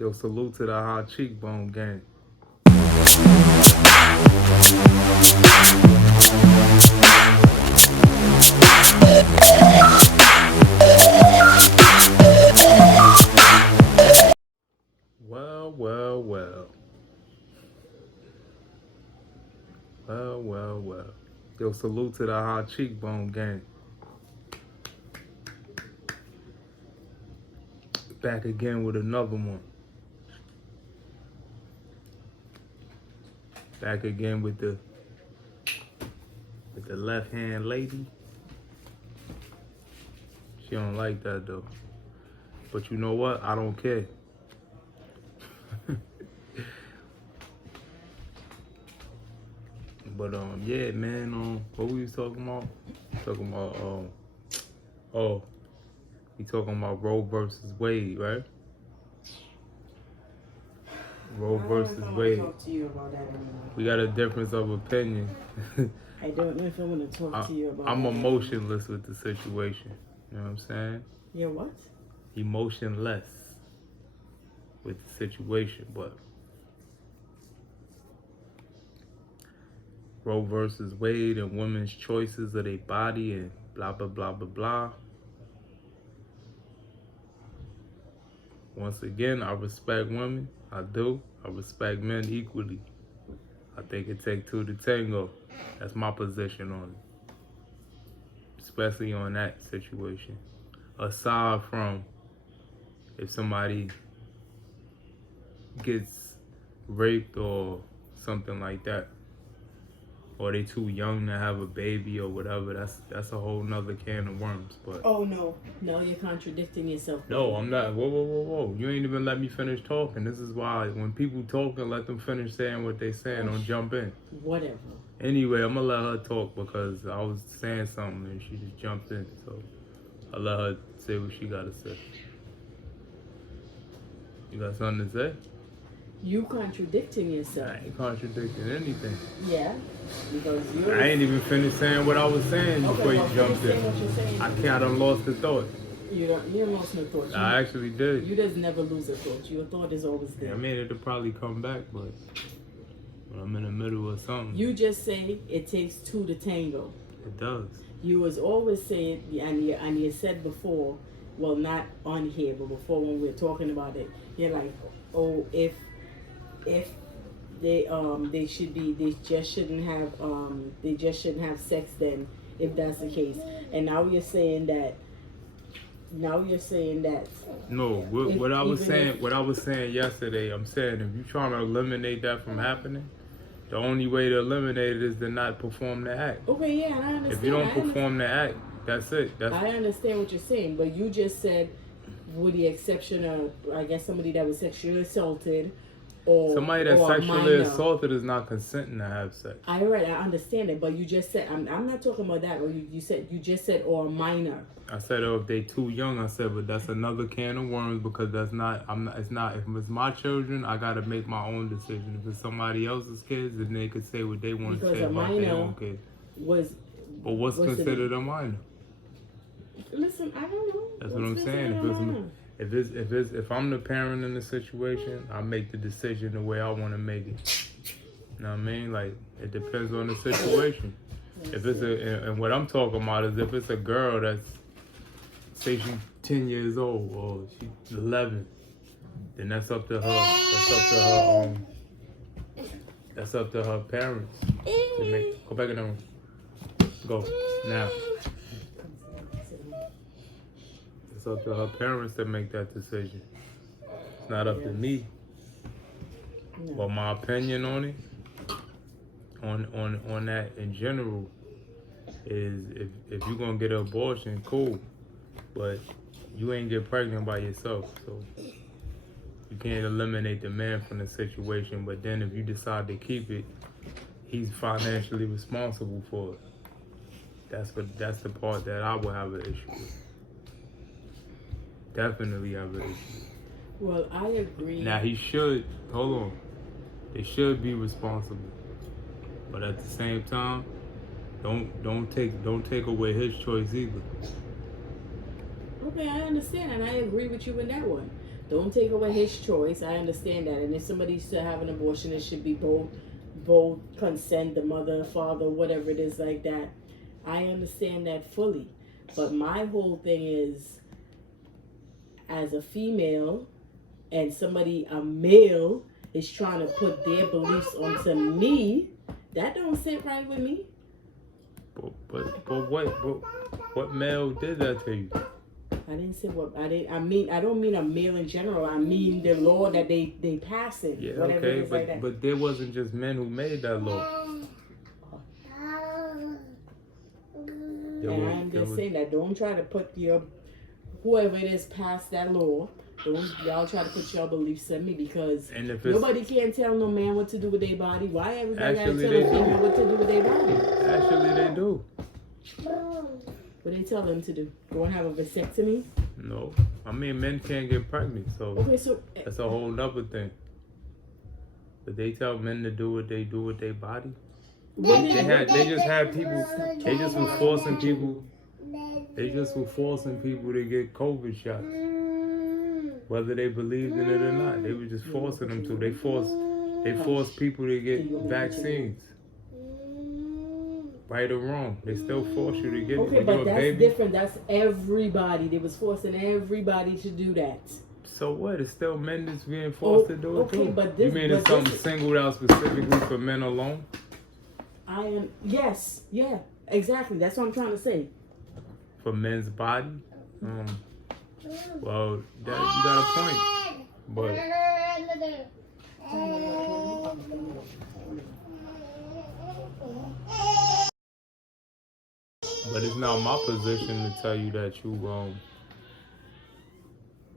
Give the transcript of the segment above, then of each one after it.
Yo, salute to the high cheekbone gang. Well, well, well. Well, well, well. Yo, salute to the high cheekbone gang. Back again with another one. Back again with the left hand lady. She don't like that though. But you know what? I don't care. But yeah, man. What we was talking about? Talking about we talking about Roe versus Wade, right? Roe versus Wade. Talk to you about that anymore. We got a difference of opinion. I don't know if I want to talk to you about I'm that emotionless with the situation. You know what I'm saying? You're what? Emotionless with the situation, but Roe versus Wade and women's choices of their body and blah, blah, blah, blah, blah. Once again, I respect women. I do. I respect men equally. I think it takes two to tango. That's my position on it. Especially on that situation. Aside from if somebody gets raped or something like that, or they too young to have a baby or whatever, that's a whole nother can of worms. But oh no, you're contradicting yourself. no, I'm not. Whoa. You ain't even let me finish talking. This is why when people talking, let them finish saying what they saying. Don't jump in. Whatever. Anyway, I'm gonna let her talk because I was saying something and she just jumped in. So I'll let her say what she gotta say. You got something to say? You contradicting yourself. I ain't contradicting anything. Yeah, because you. I ain't even finished saying what I was saying before you jumped in. What you're saying. I done lost the thought. You lost no thought. I actually did. You just never lose a thought. Your thought is always there. I mean, it'll probably come back, but when I'm in the middle of something. You just say it takes two to tango. It does. You was always saying, and you said before, well, not on here, but before when we were talking about it, you're like, oh, if they just shouldn't have sex then, if that's the case. And now you're saying that. No, what I was saying yesterday, I'm saying if you're trying to eliminate that from happening, the only way to eliminate it is to not perform the act. Okay, yeah, I understand. If you don't perform the act, that's it. I understand what you're saying, but you just said, with the exception of, I guess, somebody that was sexually assaulted, or somebody that's sexually assaulted is not consenting to have sex. I understand it, but you just said, I'm not talking about that. Or you just said, or a minor. I said, oh, if they too young. I said, but that's another can of worms because that's not. It's not. If it's my children, I gotta make my own decision. If it's somebody else's kids, then they could say what they want to say about their own kids. But what's considered a minor? Listen, I don't know. That's what I'm saying. If I'm the parent in the situation, I make the decision the way I want to make it. You know what I mean? Like, it depends on the situation. If it's and what I'm talking about is if it's a girl that's, say she's 10 years old or she's 11, then that's up to her. That's up to her parents to make. Go back in the room. Go now. It's up to her parents to make that decision. It's not up to me. No. But my opinion on it, on that in general, is if you're gonna get an abortion, cool. But you ain't get pregnant by yourself, so you can't eliminate the man from the situation. But then if you decide to keep it, he's financially responsible for it. That's the part that I will have an issue with. Definitely have an issue. Well, I agree. Now he should, hold on. They should be responsible. But at the same time, don't take away his choice either. Okay, I understand and I agree with you in that one. Don't take away his choice. I understand that. And if somebody's to have an abortion, it should be both consent, the mother, father, whatever it is like that. I understand that fully. But my whole thing is, as a female and somebody, a male, is trying to put their beliefs onto me, that don't sit right with me. But what male did that to you? I didn't say what I didn't. I don't mean a male in general. I mean the law that they pass it. Yeah, whatever okay, it is like that. but there wasn't just men who made that law. And I'm just saying that don't try to put whoever it is past that law. Don't y'all try to put your beliefs in me, because nobody can tell no man what to do with their body. Why everybody gotta tell a female what to do with their body? Actually, they do. What they tell them to do? Go and have a vasectomy? No, I mean men can't get pregnant, so okay, so that's a whole nother thing. But they tell men to do what they do with their body. They just had people. They just were forcing people. They just were forcing people to get COVID shots, whether they believed in it or not. They were just forcing them to. They forced people to get vaccines. Right or wrong, they still force you to get it. Okay, but that's different. That's everybody. They was forcing everybody to do that. So what? It's still men that's being forced to do it too. But you mean it's something singled out specifically for men alone? Yes, yeah, exactly. That's what I'm trying to say. For men's body? Well, you got a point. But it's not my position to tell you that you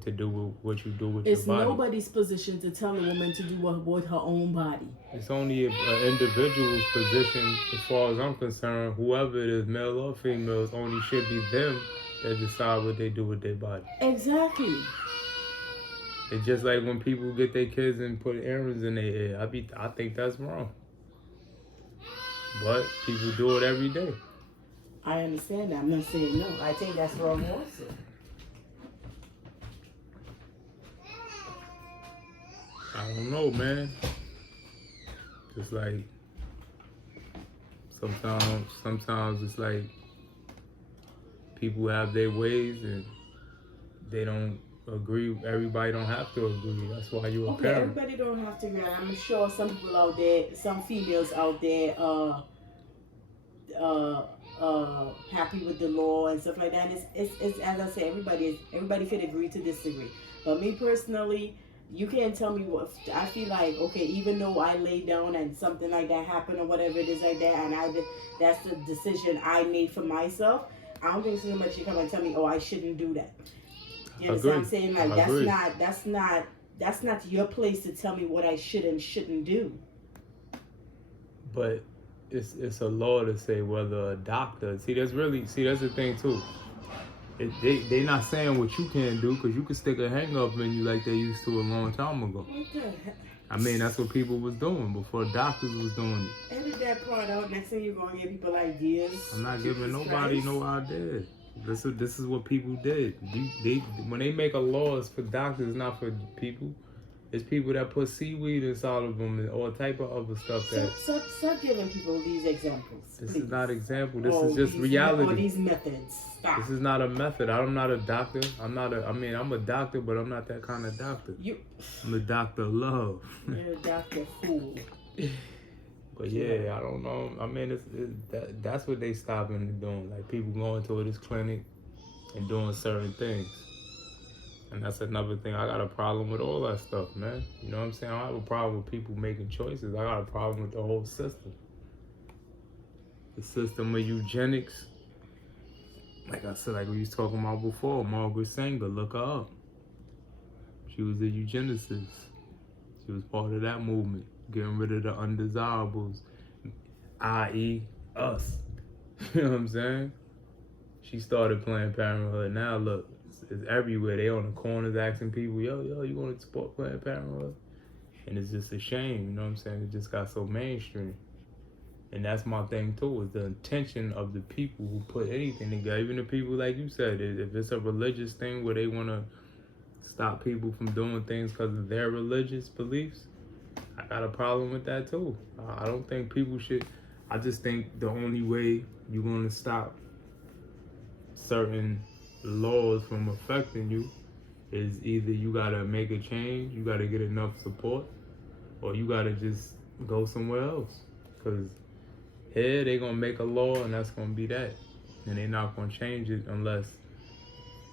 to do what you do with your body. It's nobody's position to tell a woman to do what with her own body. It's only an individual's position, as far as I'm concerned. Whoever it is, male or female, it only should be them that decide what they do with their body. Exactly. It's just like when people get their kids and put earrings in their ear. I think that's wrong. But people do it every day. I understand that. I'm not saying no. I think that's wrong also. I don't know, man. It's like sometimes it's like people have their ways and they don't agree. Everybody don't have to agree. That's why you're a parent. Everybody don't have to agree. I'm sure some people out there, some females out there, happy with the law and stuff like that. It's as I say, everybody could agree to disagree. But me personally, you can't tell me what I feel like. Okay, even though I lay down and something like that happened or whatever it is like that, and that's the decision I made for myself. I don't think somebody should come and tell me, oh, I shouldn't do that. You understand what I'm saying? Like that's not your place to tell me what I should and shouldn't do. But it's a law to say whether a doctor. That's the thing too. They not saying what you can do, because you can stick a hang up in you like they used to a long time ago. What the heck? I mean, that's what people was doing before doctors was doing it. Edit that part out. Next thing you're gonna give people ideas. I'm not giving nobody no ideas. This is what people did. When they make a law, it's for doctors, it's not for people. It's people that put seaweed inside of them and all type of other stuff. Stop giving people these examples. This please. is not example. This is just reality. Or these methods. Stop. This is not a method. I'm not a doctor. I'm a doctor, but I'm not that kind of doctor. I'm a doctor of love. You're a doctor fool. But yeah, I don't know. I mean, that's what they stopping doing. Like people going to this clinic and doing certain things. And that's another thing. I got a problem with all that stuff, man. You know what I'm saying? I don't have a problem with people making choices. I got a problem with the whole system. The system of eugenics. Like I said, like we was talking about before, Margaret Sanger, look her up. She was a eugenicist. She was part of that movement, getting rid of the undesirables, i.e. us. You know what I'm saying? She started Planned Parenthood. Now look, it's everywhere. They on the corners asking people, yo, you want to support Planned Parenthood? And it's just a shame, you know what I'm saying? It just got so mainstream. And that's my thing too, is the intention of the people who put anything together. Even the people, like you said, if it's a religious thing where they want to stop people from doing things because of their religious beliefs, I got a problem with that too. I don't think people should. I just think the only way you're going to stop certain laws from affecting you is either you got to make a change, you got to get enough support, or you got to just go somewhere else. Because here they're going to make a law and that's going to be that. And they're not going to change it unless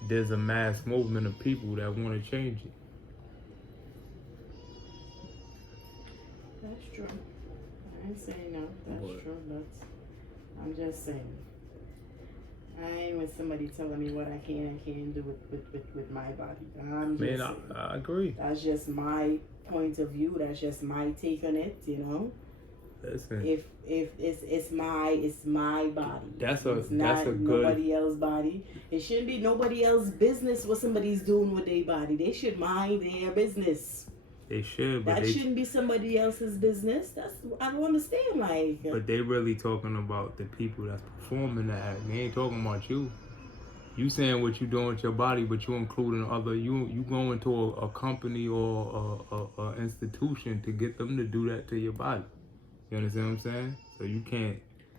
there's a mass movement of people that want to change it. That's true. I ain't saying no. That's What? true. I'm just saying. I ain't with somebody telling me what I can and can't do with my body. I'm just Man, saying. I agree. That's just my point of view. That's just my take on it. You know. Listen, If it's my body. That's it's a not good. nobody else's body. It shouldn't be nobody else's business what somebody's doing with their body. They should mind their business. They should, but That they shouldn't be somebody else's business. That's I don't understand. Like, but they really talking about the people that's performing the act. They ain't talking about you. You saying what you doing with your body, but you including other. You going to a company or a institution to get them to do that to your body. You understand what I'm saying? So you can't.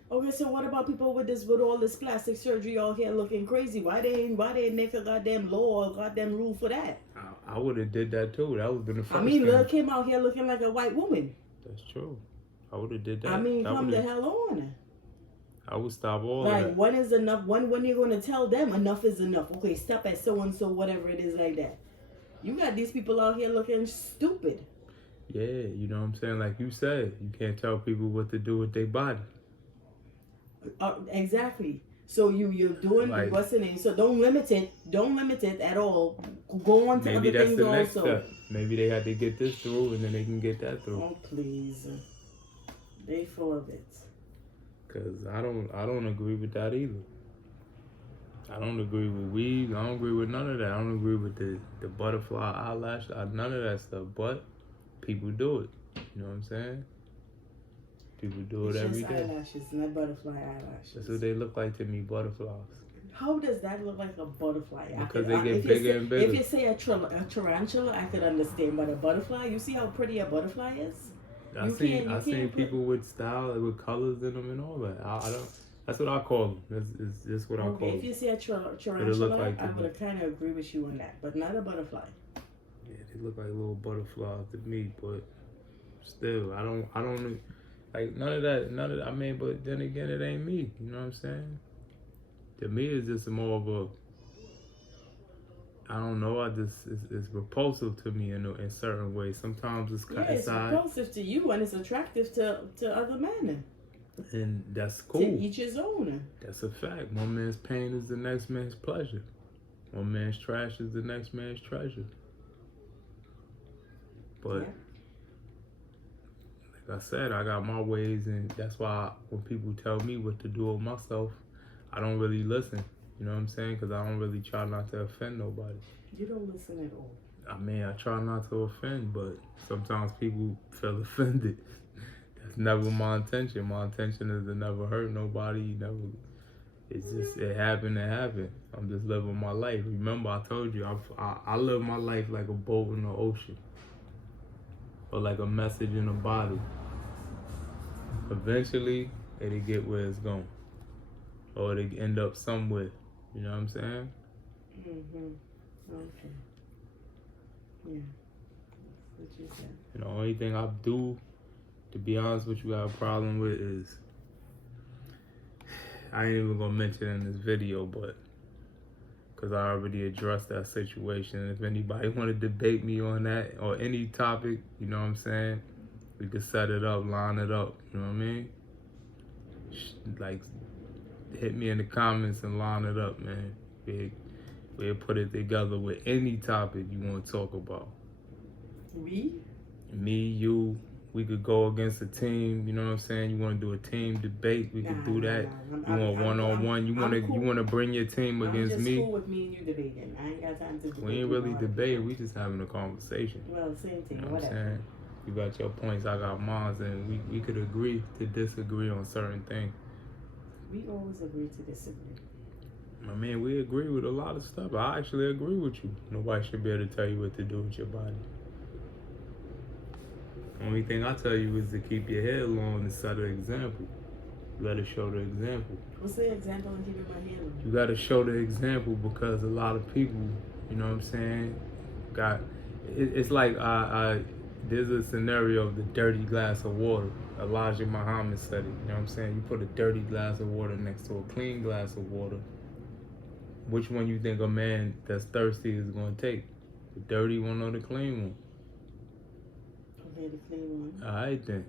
okay, so what about people with all this plastic surgery out here looking crazy? Why they make a goddamn law or goddamn rule for that? I would have did that too. That would have been the first. I mean, thing. Lil Kim out here looking like a white woman. That's true. I would have did that. I mean, That come the would've- hell on. I would stop all Like, of that. when is enough? When you're gonna tell them enough is enough? Okay, stop at so and so, whatever it is like that. You got these people out here looking stupid. Yeah, you know what I'm saying? Like you said, you can't tell people what to do with their body. Exactly. So you're doing Like- what's the name? So don't limit it. Don't limit it at all. Go on to Maybe other that's things the next also. step. Maybe they had to get this through and then they can get that through. Oh please, they full of it. Cause I don't agree with that either. I don't agree with weave. I don't agree with none of that. I don't agree with the butterfly eyelash. None of that stuff. But people do it. You know what I'm saying? People do it It's every just day. eyelashes, not butterfly eyelashes. That's what they look like to me, butterflies. How does that look like a butterfly? Because they get bigger and bigger. If you say a tarantula, I could understand, but a butterfly, you see how pretty a butterfly is? I You seen can't put- people with style, with colors in them and all that. I don't. That's what I call them. That's what I call Okay, if them. you see a What it tarantula, look like to I me. would kind of agree with you on that, but not a butterfly. Yeah, they look like little butterflies to me, but still, I don't like none of that. I mean, but then again, it ain't me. You know what I'm saying? To me, it's just more of a. I don't know. It's repulsive to me in certain ways. Sometimes it's Yeah, cut it's aside, repulsive to you and it's attractive to other men. and that's To cool. each his own. That's a fact. One man's pain is the next man's pleasure. One man's trash is the next man's treasure. But Yeah. like I said, I got my ways, and that's why when people tell me what to do with myself, I don't really listen. You know what I'm saying? Because I don't really try not to offend nobody. You don't listen at all. I mean, I try not to offend, but sometimes people feel offended. That's never my intention. My intention is to never hurt nobody. It's just, it happened. I'm just living my life. Remember, I told you, I live my life like a boat in the ocean. Or like a message in a bottle. Eventually, it'll get where it's going. Or it'll end up somewhere. You know what I'm saying? Okay. Yeah. That's what you said. And the only thing I do, to be honest with you, I have a problem with is, I ain't even gonna mention it in this video, but because I already addressed that situation. If anybody want to debate me on that or any topic, you know what I'm saying, we could set it up, line it up. You know what I mean? Like, hit me in the comments and line it up, man. We'll put it together with any topic you want to talk about. Me? Me, you, we could go against a team. You know what I'm saying? You want to do a team debate? We could do that. You want one-on-one? You want to bring your team against I'm just me? cool with me and you debating. I ain't got time to debate. We ain't really debating. We just having a conversation. Well, same thing. You know what I'm Whatever. saying? You got your points, I got mine, and we could agree to disagree on certain things. We always agree to disagree. I mean, we agree with a lot of stuff. I actually agree with you. Nobody should be able to tell you what to do with your body. Only thing I tell you is to keep your head long and set an example. You gotta show the example. What's the example of keeping my hair long? You gotta show the example because a lot of people, you know what I'm saying, it's like there's a scenario of the dirty glass of water. Elijah Muhammad said it, you know what I'm saying? You put a dirty glass of water next to a clean glass of water. Which one you think a man that's thirsty is gonna take? The dirty one or the clean one? Okay, the clean one. Alright then.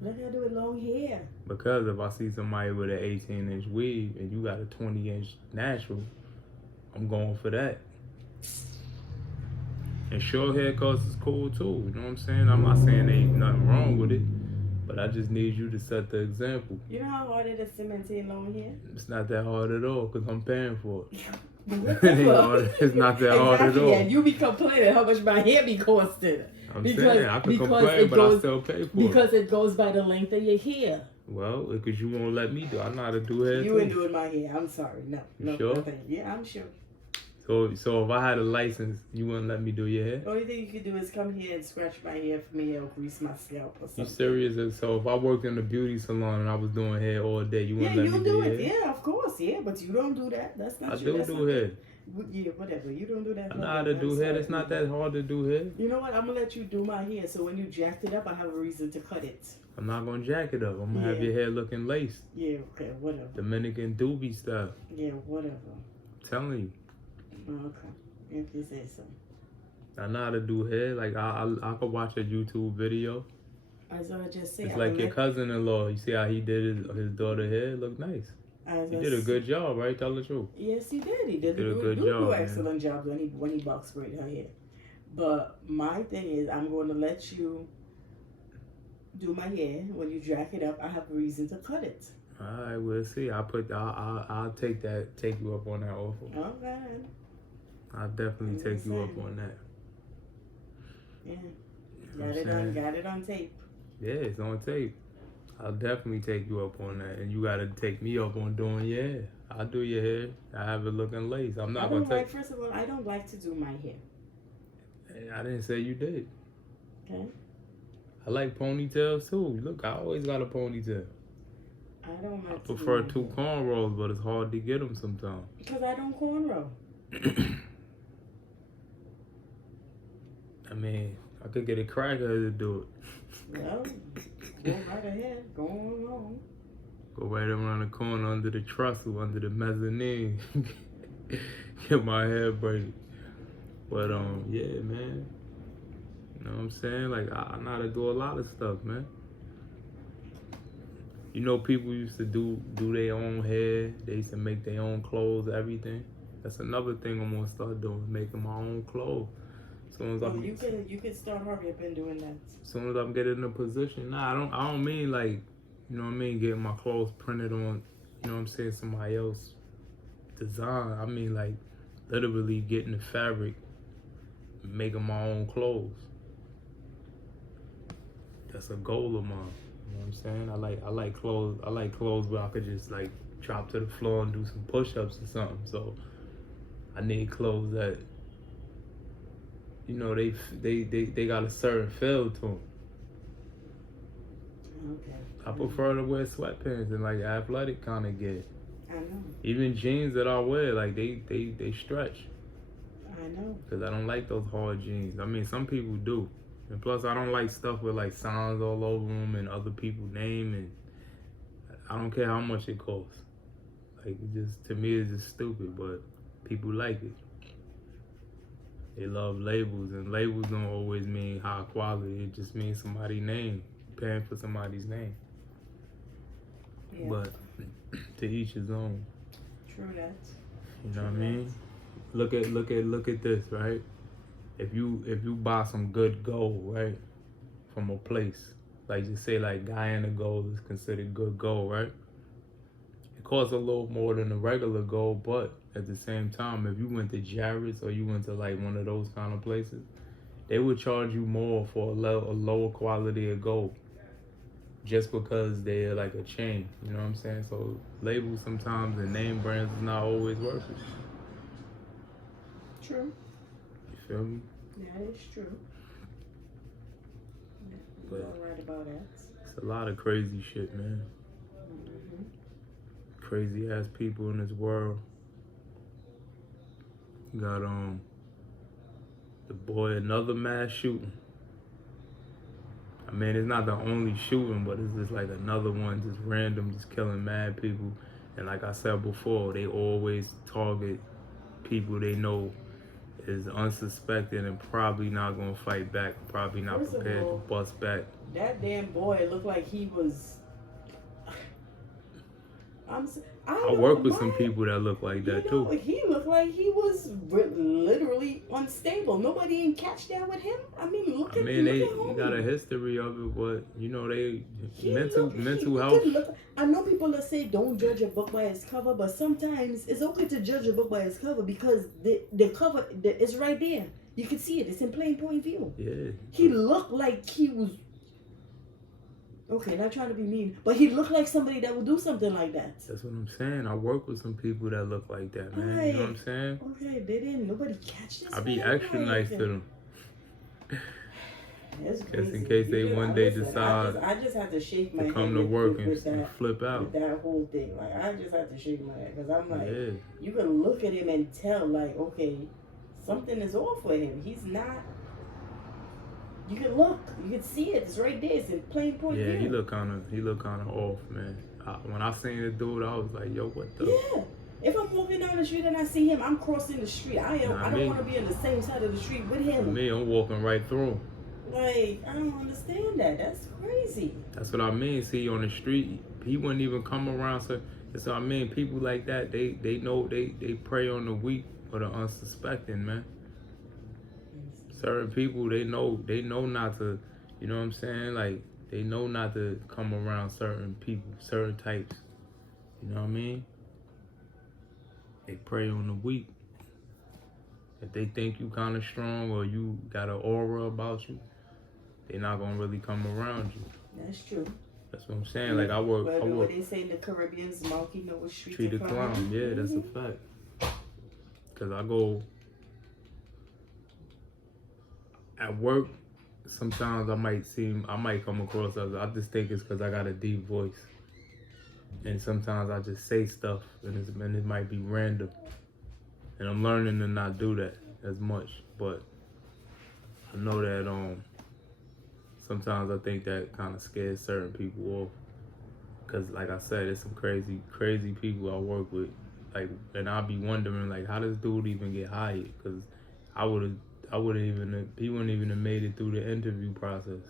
What I gotta do with long hair? Because if I see somebody with an 18-inch weave and you got a 20-inch natural, I'm going for that. And short haircuts is cool too, you know what I'm saying? I'm not saying there ain't nothing wrong with it, but I just need you to set the example. You know how hard it is to maintain long hair? It's not that hard at all because I'm paying for it. Well, It's not that hard at all. Yeah, you be complaining how much my hair be costing. I'm saying I can complain, but I still pay for it. Because it goes by the length of your hair. Well, because you won't let me do. I know how to do hair. You too. ain't doing my hair. I'm sorry. No. You sure? Nothing. Yeah, I'm sure. So if I had a license, you wouldn't let me do your hair? The only thing you could do is come here and scratch my hair for me or grease my scalp or something. You serious? So if I worked in a beauty salon and I was doing hair all day, you wouldn't let me do it. hair? Yeah, of course. Yeah, but you don't do that. That's not I you. do hair. Yeah, whatever. You don't do that. I know how to do hair. It's not that hard to do hair. You know what? I'm going to let you do my hair. So when you jacked it up, I have a reason to cut it. I'm not going to jack it up. I'm going to have your hair looking laced. Yeah, okay, whatever. Dominican doobie style. Yeah, whatever. I'm telling you. Okay. If you say so. I know how to do hair. Like, I could watch a YouTube video. As I just said. It's like your cousin-in-law. You see how he did his daughter hair? Look nice. He did a good job, right? Tell the truth. Yes, he did. He did a good job. Do excellent job when he box braided her hair. But my thing is, I'm going to let you do my hair. When you jack it up, I have a reason to cut it. All right, we'll see. I'll take you up on that offer. Okay. I'll definitely take you up on that. Yeah. Got it on tape. Yeah, it's on tape. I'll definitely take you up on that. And you gotta take me up on doing your hair. I'll do your hair. I have it looking lace. I'm not gonna take. First of all, I don't like to do my hair. I didn't say you did. Okay. I like ponytails too. Look, I always got a ponytail. I don't like. I prefer two cornrows, but it's hard to get them sometimes. Because I don't cornrow. I mean, I could get a cracker to do it. Well, go right ahead. Go on. Go right around the corner under the trestle, under the mezzanine. Get my hair braided. But yeah, man. You know what I'm saying? Like I know how to do a lot of stuff, man. You know, people used to do their own hair. They used to make their own clothes, everything. That's another thing I'm gonna start doing, making my own clothes. You can start hurry up and doing that. As soon as I'm getting in a position, I don't mean like, you know what I mean, getting my clothes printed on, you know what I'm saying, somebody else design. I mean like literally getting the fabric, making my own clothes. That's a goal of mine. You know what I'm saying? I like clothes. I like clothes where I could just like drop to the floor and do some push-ups or something. So I need clothes that, you know, they got a certain feel to them. Okay. I prefer to wear sweatpants and like athletic kind of gear. I know. Even jeans that I wear, like they stretch. I know. Cause I don't like those hard jeans. I mean, some people do, and plus I don't like stuff with like signs all over them and other people's name, and I don't care how much it costs. Like it just, to me, it's just stupid, but people like it. They love labels, and labels don't always mean high quality. It just means somebody's name, paying for somebody's name. Yeah. But to each his own. True that. You know what I mean? Look at this, right? If you buy some good gold, right, from a place, like just say like Guyana gold is considered good gold, right? It costs a little more than the regular gold, but at the same time, if you went to Jared's or you went to like one of those kind of places, they would charge you more for a lower quality of gold. just because they're like a chain. You know what I'm saying? So labels sometimes and name brands is not always worth it. True. You feel me? That is true. But You're all right about that. it's a lot of crazy shit, man. Mm-hmm. Crazy ass people in this world. You got the boy, another mass shooting. I mean, it's not the only shooting, but it's just like another one, just random, just killing mad people. And like I said before, they always target people they know is unsuspected and probably not gonna fight back, probably not First of prepared all, to bust back. That damn boy looked like he was. I work with some people that look like that too. He looked like he was literally unstable. Nobody didn't catch that with him. I mean, look at they homie. got a history of it, but you know mental he health. I know people that say don't judge a book by its cover, but sometimes it's okay to judge a book by its cover because the cover is right there. You can see it. It's in plain point view. Yeah. He looked like he was. Okay, not trying to be mean, but he looked like somebody that would do something like that. That's what I'm saying. I work with some people that look like that, man. Right. You know what I'm saying? Okay, they didn't. Nobody catch this. I be extra nice to them. That's Just crazy. in case they one day decide I just have to shake my to head come to work and that, flip out. with that whole thing. Like, I just have to shake my head because I'm like, Yeah. you can look at him and tell, like, okay, something is off with him. He's not. You can look, you can see it. It's right there. It's in plain point view. Yeah, he look kind of off, man. When I seen the dude, I was like, yo, what the? Yeah. If I'm walking down the street and I see him, I'm crossing the street. I don't want to be on the same side of the street with him. For me, I'm walking right through him. Like, I don't understand that. That's crazy. That's what I mean. See, on the street, he wouldn't even come around. So I mean, people like that, they know they prey on the weak or the unsuspecting, man. Certain people, they know not to, you know what I'm saying? Like, they know not to come around certain people, certain types. You know what I mean? They prey on the weak. If they think you kind of strong or you got an aura about you, they're not gonna really come around you. That's true. That's what I'm saying. Like, I work. What they say in the Caribbean's monkey know what street Treat to the clown. Yeah, that's a fact. Cause I go at work. Sometimes I might come across others. I just think it's because I got a deep voice, and sometimes I just say stuff, and it might be random. And I'm learning to not do that as much, but I know that sometimes I think that kind of scares certain people off. Cause like I said, there's some crazy people I work with, like, and I'll be wondering like, how does dude even get hired? Cause he wouldn't even have made it through the interview process.